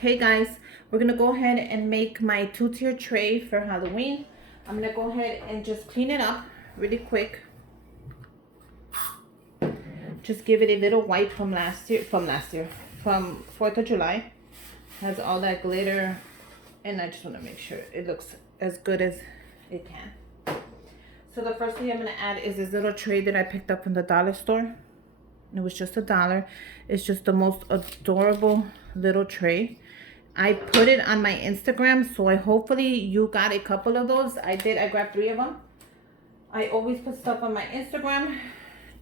Hey guys, we're gonna go ahead and make my two-tier tray for Halloween. I'm gonna go ahead and just clean it up really quick. Just give it a little wipe from from 4th of July. Has all that glitter, and I just wanna make sure it looks as good as it can. So the first thing I'm gonna add is this little tray that I picked up from the dollar store. It was just $1. It's just the most adorable little tray. I put it on my Instagram, so hopefully you got a couple of those. I did. I grabbed 3 of them. I always put stuff on my Instagram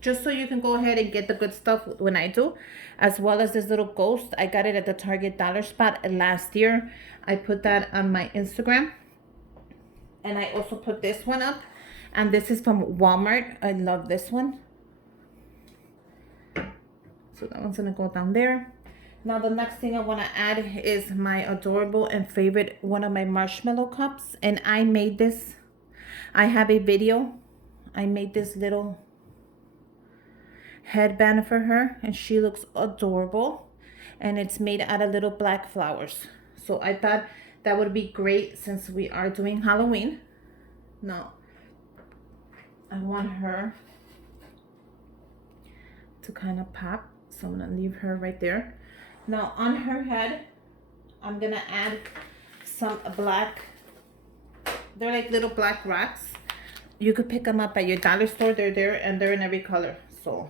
just so you can go ahead and get the good stuff when I do, as well as this little ghost. I got it at the Target dollar spot last year. I put that on my Instagram, and I also put this one up, and this is from Walmart. I love this one. So that one's gonna go down there. Now the next thing I want to add is my adorable and favorite one of my marshmallow cups, and I made this. I have a video. I made this little headband for her, and she looks adorable, and it's made out of little black flowers. So I thought that would be great since we are doing Halloween. Now I want her to kind of pop, so I'm gonna leave her right there. Now on her head, I'm gonna add some black, they're like little black rocks. You could pick them up at your dollar store. They're there and they're in every color. So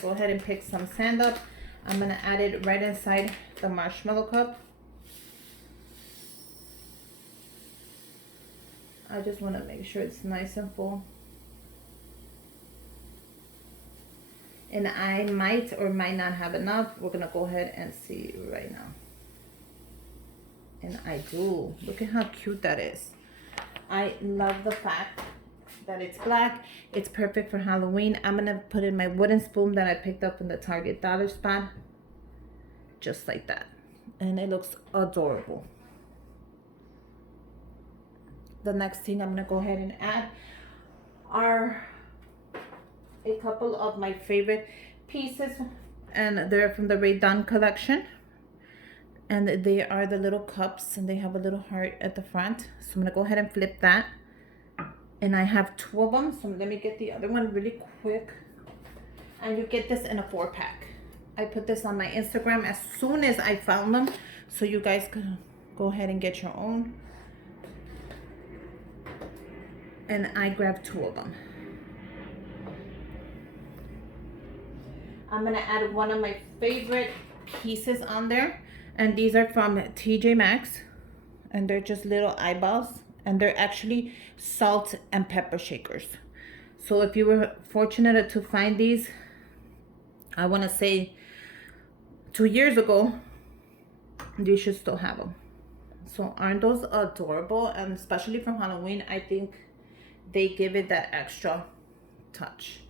go ahead and pick some sand up. I'm gonna add it right inside the marshmallow cup. I just wanna make sure it's nice and full. And I might or might not have enough. We're gonna go ahead and see right now. And I do. Look at how cute that is. I love the fact that it's black. It's perfect for Halloween. I'm gonna put in my wooden spoon that I picked up in the Target dollar spot. Just like that. And it looks adorable. The next thing I'm gonna go ahead and add are a couple of my favorite pieces, and they're from the Ray Don collection, and they are the little cups, and they have a little heart at the front. So I'm gonna go ahead and flip that, and I have 2 of them. So let me get the other one really quick. And you get this in a 4-pack. I put this on my Instagram as soon as I found them, so you guys can go ahead and get your own. And I grabbed 2 of them. I'm gonna add one of my favorite pieces on there, and these are from TJ Maxx, and they're just little eyeballs, and they're actually salt and pepper shakers. So if you were fortunate to find these, I want to say 2 years ago, you should still have them. So aren't those adorable? And especially for Halloween, I think they give it that extra touch.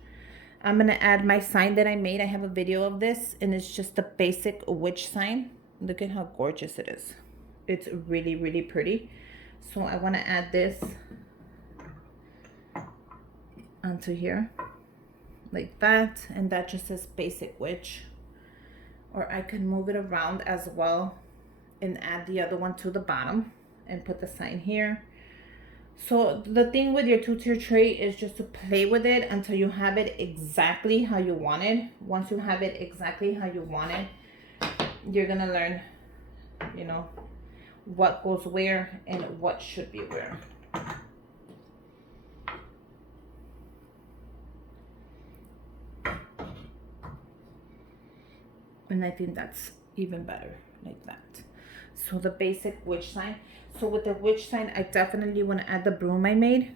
I'm gonna add my sign that I made. I have a video of this, and it's just the basic witch sign. Look at how gorgeous it is. It's really, really pretty. So I wanna add this onto here, like that. And that just says basic witch. Or I can move it around as well and add the other one to the bottom and put the sign here. So the thing with your two-tier tray is just to play with it until you have it exactly how you want it. Once you have it exactly how you want it, you're gonna learn, you know, what goes where and what should be where. And I think that's even better like that. So the basic witch sign. So with the witch sign, I definitely want to add the broom I made,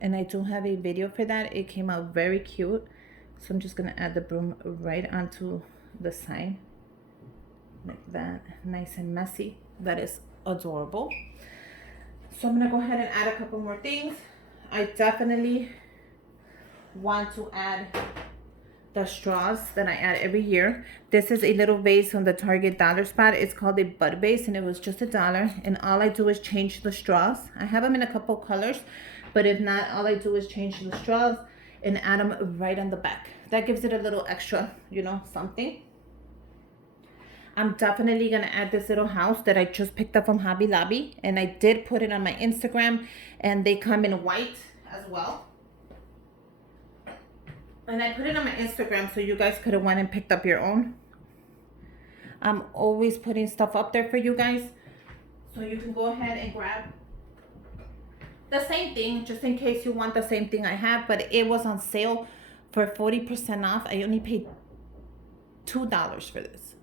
and I do have a video for that. It came out very cute. So I'm just gonna add the broom right onto the sign like that, nice and messy. That is adorable. So I'm gonna go ahead and add a couple more things. I definitely want to add the straws that I add every year. This is a little vase from the Target dollar spot. It's called a bud vase, and it was just $1. And all I do is change the straws. I have them in a couple colors, but if not, all I do is change the straws and add them right on the back. That gives it a little extra, you know, something. I'm definitely gonna add this little house that I just picked up from Hobby Lobby, and I did put it on my Instagram, and they come in white as well. And I put it on my Instagram so you guys could have went and picked up your own. I'm always putting stuff up there for you guys, so you can go ahead and grab the same thing, just in case you want the same thing I have. But it was on sale for 40% off. I only paid $2 for this,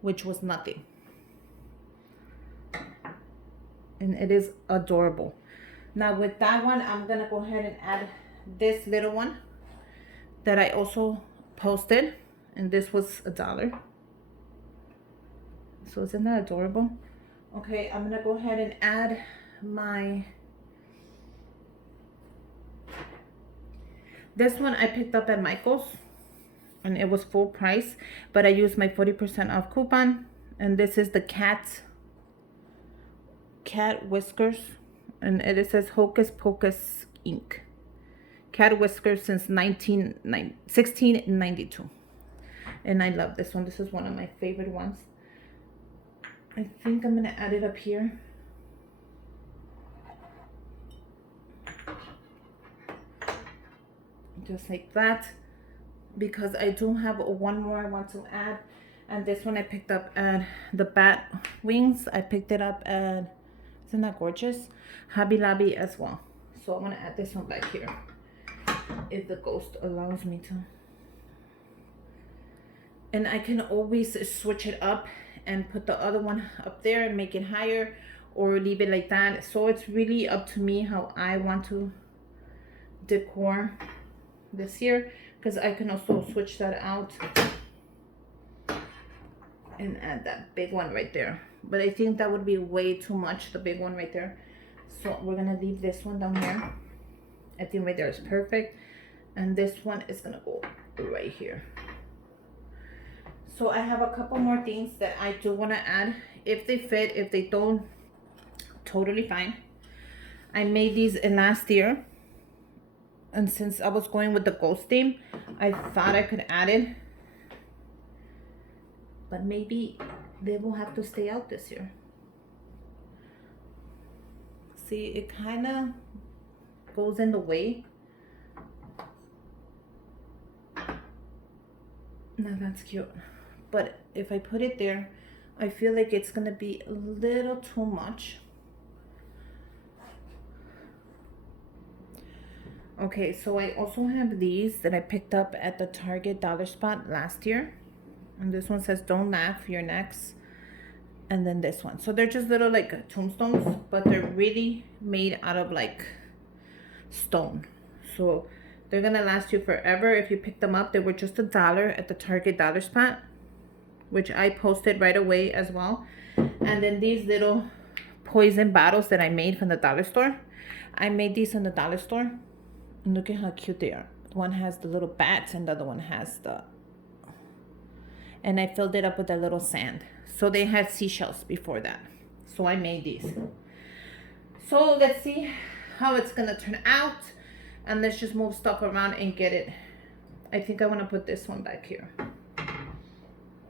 which was nothing. And it is adorable. Now with that one, I'm gonna go ahead and add this little one that I also posted, and this was $1. So isn't that adorable? Okay, I'm gonna go ahead and add this one I picked up at Michael's, and it was full price, but I used my 40% off coupon. And this is the cat whiskers, and it says Hocus Pocus ink. Cat whiskers since 1692. And I love this one. This is one of my favorite ones. I think I'm gonna add it up here. Just like that, because I do have one more I want to add. And this one I picked up at the bat wings. I picked it up at, isn't that gorgeous, Hobby Lobby as well. So I want to add this one back here if the ghost allows me to. And I can always switch it up and put the other one up there and make it higher, or leave it like that. So it's really up to me how I want to decor this year, because I can also switch that out and add that big one right there. But I think that would be way too much, the big one right there. So we're gonna leave this one down here. I think right there is perfect. And this one is gonna go right here. So I have a couple more things that I do wanna add. If they fit, if they don't, totally fine. I made these in last year. And since I was going with the ghost theme, I thought I could add it. But maybe they will have to stay out this year. See, it kind of goes in the way. Now that's cute. But if I put it there, I feel like it's going to be a little too much. Okay, so I also have these that I picked up at the Target dollar spot last year. And this one says, don't laugh, you're next. And then this one. So they're just little like tombstones, but they're really made out of like stone. So they're gonna last you forever. If you pick them up, they were just $1 at the Target dollar spot, which I posted right away as well. And then these little poison bottles that I made from the dollar store. I made these in the dollar store. And look at how cute they are. One has the little bats and the other one has the... And I filled it up with a little sand. So they had seashells before that. So I made these. So let's see how it's gonna turn out. And let's just move stuff around and get it. I think I wanna put this one back here.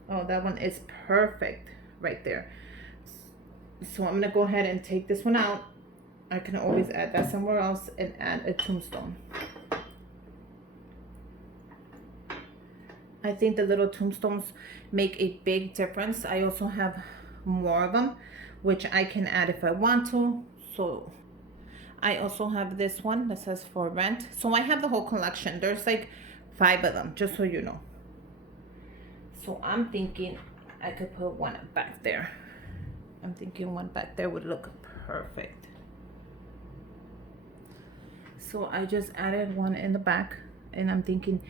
Oh, that one is perfect right there. So I'm gonna go ahead and take this one out. I can always add that somewhere else and add a tombstone. I think the little tombstones make a big difference. I also have more of them, which I can add if I want to. So I also have this one that says for rent. So I have the whole collection. There's like 5 of them, just so you know. So I'm thinking I could put one back there. I'm thinking one back there would look perfect. So I just added one in the back, and I'm thinking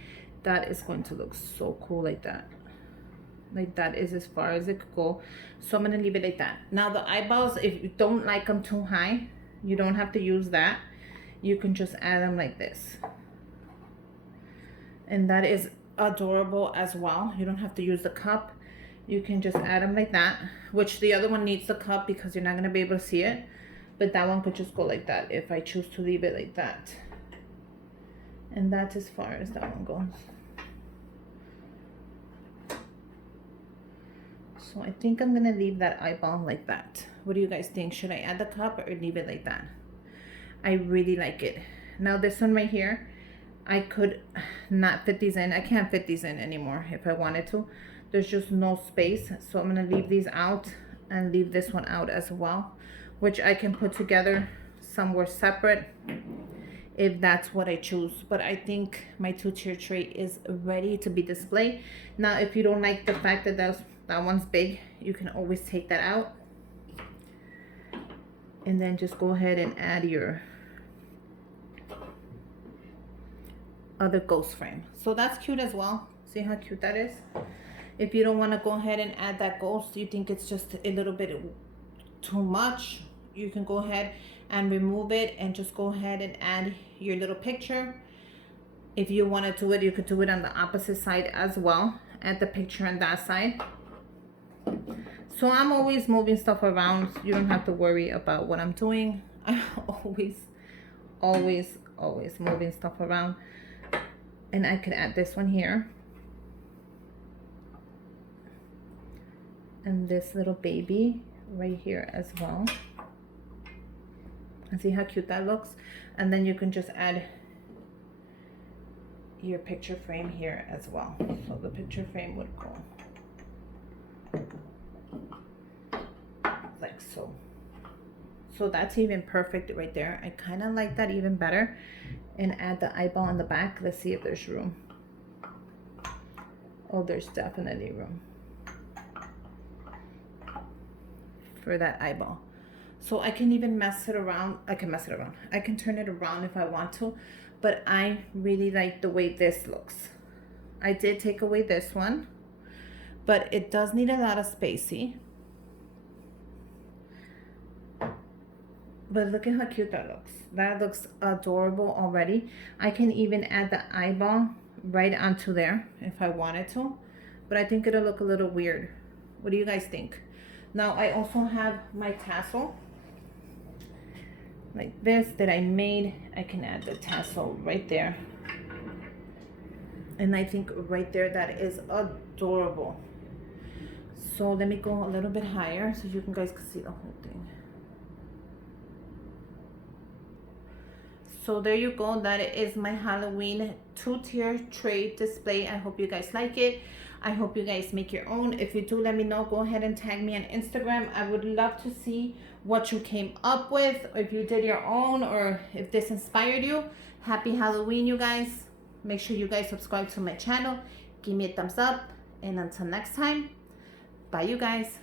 that is going to look so cool like that. Like that is as far as it could go. So I'm gonna leave it like that. Now the eyeballs, if you don't like them too high, you don't have to use that. You can just add them like this. And that is adorable as well. You don't have to use the cup. You can just add them like that, which the other one needs the cup because you're not gonna be able to see it. But that one could just go like that if I choose to leave it like that. And that's as far as that one goes. So I think I'm gonna leave that eyeball like that. What do you guys think? Should I add the cup or leave it like that? I really like it. Now this one right here, I could not fit these in. I can't fit these in anymore if I wanted to. There's just no space. So I'm gonna leave these out and leave this one out as well, which I can put together somewhere separate if that's what I choose. But I think my 2-tier tray is ready to be displayed. Now, if you don't like the fact that that one's big, you can always take that out. And then just go ahead and add your other ghost frame. So that's cute as well. See how cute that is? If you don't want to go ahead and add that ghost, you think it's just a little bit too much, you can go ahead and remove it and just go ahead and add your little picture. If you want to do it, you could do it on the opposite side as well. Add the picture on that side. So I'm always moving stuff around. You don't have to worry about what I'm doing. I'm always moving stuff around. And I could add this one here. And this little baby right here as well. And see how cute that looks? And then you can just add your picture frame here as well. So the picture frame would go like so. So that's even perfect right there. I kind of like that even better. And add the eyeball on the back. Let's see if there's room. Oh, there's definitely room for that eyeball. So I can even mess it around. I can turn it around if I want to, but I really like the way this looks. I did take away this one, but it does need a lot of space, see? But look at how cute that looks. That looks adorable already. I can even add the eyeball right onto there if I wanted to, but I think it'll look a little weird. What do you guys think? Now I also have my tassel like this that I made. I can add the tassel right there. And I think right there, that is adorable. So let me go a little bit higher so you guys can see the whole thing. So there you go. That is my Halloween 2-tier tray display. I hope you guys like it. I hope you guys make your own. If you do, let me know. Go ahead and tag me on Instagram. I would love to see what you came up with, or if you did your own, or if this inspired you. Happy Halloween, you guys. Make sure you guys subscribe to my channel. Give me a thumbs up. And until next time, bye, you guys.